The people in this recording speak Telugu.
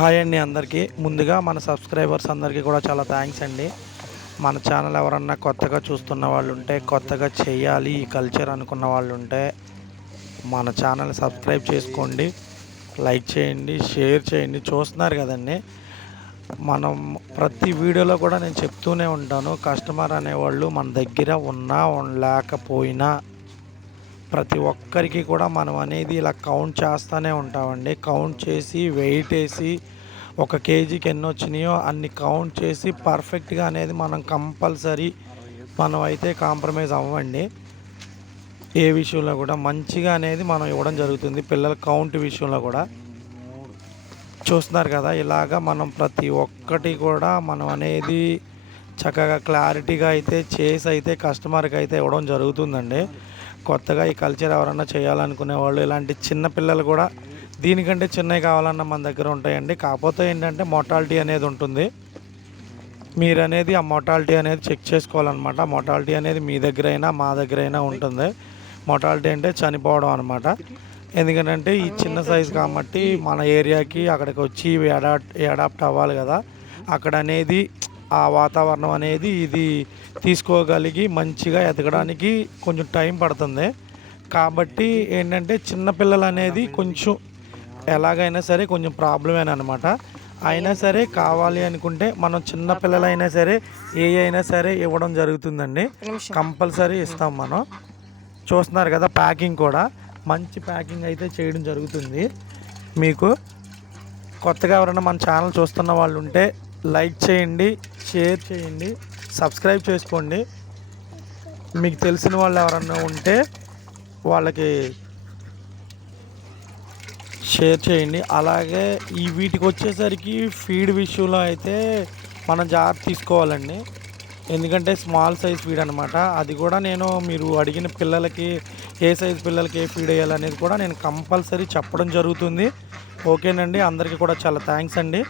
హాయ్ అండి అందరికీ. ముందుగా మన సబ్స్క్రైబర్స్ అందరికీ కూడా చాలా థ్యాంక్స్ అండి. మన ఛానల్ ఎవరన్నా కొత్తగా చూస్తున్న వాళ్ళు ఉంటే, కొత్తగా చేయాలి ఈ కల్చర్ అనుకున్న వాళ్ళు ఉంటే, మన ఛానల్ సబ్స్క్రైబ్ చేసుకోండి, లైక్ చేయండి, షేర్ చేయండి. చూస్తున్నారు కదండి, మనం ప్రతి వీడియోలో కూడా నేను చెప్తూనే ఉంటాను, కస్టమర్ అనేవాళ్ళు మన దగ్గర ఉన్నా లేకపోయినా ప్రతి ఒక్కరికి కూడా మనం అనేది ఇలా కౌంట్ చేస్తూనే ఉంటామండి. కౌంట్ చేసి వెయిట్ వేసి ఒక కేజీకి ఎన్ని వచ్చినాయో అన్ని కౌంట్ చేసి పర్ఫెక్ట్గా అనేది మనం కంపల్సరీ మనం అయితే కాంప్రమైజ్ అవ్వండి. ఏ విషయంలో కూడా మంచిగా అనేది మనం ఇవ్వడం జరుగుతుంది. పిల్లల కౌంట్ విషయంలో కూడా చూస్తున్నారు కదా, ఇలాగా మనం ప్రతి ఒక్కటి కూడా మనం అనేది చక్కగా క్లారిటీగా అయితే చేసి అయితే కస్టమర్కి అయితే ఇవ్వడం జరుగుతుందండి. కొత్తగా ఈ కల్చర్ ఎవరన్నా చేయాలనుకునే వాళ్ళు, ఇలాంటి చిన్న పిల్లలు కూడా దీనికంటే చిన్నవి కావాలన్నా మన దగ్గర ఉంటాయండి. కాకపోతే ఏంటంటే మోర్టాలిటీ అనేది ఉంటుంది. మీరు అనేది ఆ మోర్టాలిటీ అనేది చెక్ చేసుకోవాలన్నమాట. మోర్టాలిటీ అనేది మీ దగ్గర అయినా మా దగ్గర అయినా ఉంటుంది. మోర్టాలిటీ అంటే చనిపోవడం అనమాట. ఎందుకంటే ఈ చిన్న సైజు కాబట్టి మన ఏరియాకి అక్కడికి వచ్చి అడాప్ట్ అవ్వాలి కదా, అక్కడ అనేది ఆ వాతావరణం అనేది ఇది తీసుకోగలిగి మంచిగా ఎదగడానికి కొంచెం టైం పడుతుంది. కాబట్టి ఏంటంటే చిన్నపిల్లలు అనేది కొంచెం ఎలాగైనా సరే కొంచెం ప్రాబ్లమేనమాట. అయినా సరే కావాలి అనుకుంటే మనం చిన్నపిల్లలైనా సరే ఏ అయినా సరే ఇవ్వడం జరుగుతుందండి. కంపల్సరీ ఇస్తాం మనం. చూస్తున్నారు కదా, ప్యాకింగ్ కూడా మంచి ప్యాకింగ్ అయితే చేయడం జరుగుతుంది. మీకు కొత్తగా ఎవరైనా మన ఛానల్ చూస్తున్న వాళ్ళు ఉంటే లైక్ చేయండి, షేర్ చేయండి, సబ్స్క్రైబ్ చేసుకోండి. మీకు తెలిసిన వాళ్ళు ఎవరన్నా ఉంటే వాళ్ళకి షేర్ చేయండి. అలాగే ఈ వీటికి వచ్చేసరికి ఫీడ్ విషయంలో అయితే మనం జాగ్రత్త తీసుకోవాలండి. ఎందుకంటే స్మాల్ సైజ్ ఫీడ్ అనమాట. అది కూడా నేను మీరు అడిగిన పిల్లలకి ఏ సైజ్ పిల్లలకి ఏ ఫీడ్ వేయాలనేది కూడా నేను కంపల్సరీ చెప్పడం జరుగుతుంది. ఓకేనండి, అందరికీ కూడా చాలా థ్యాంక్స్ అండి.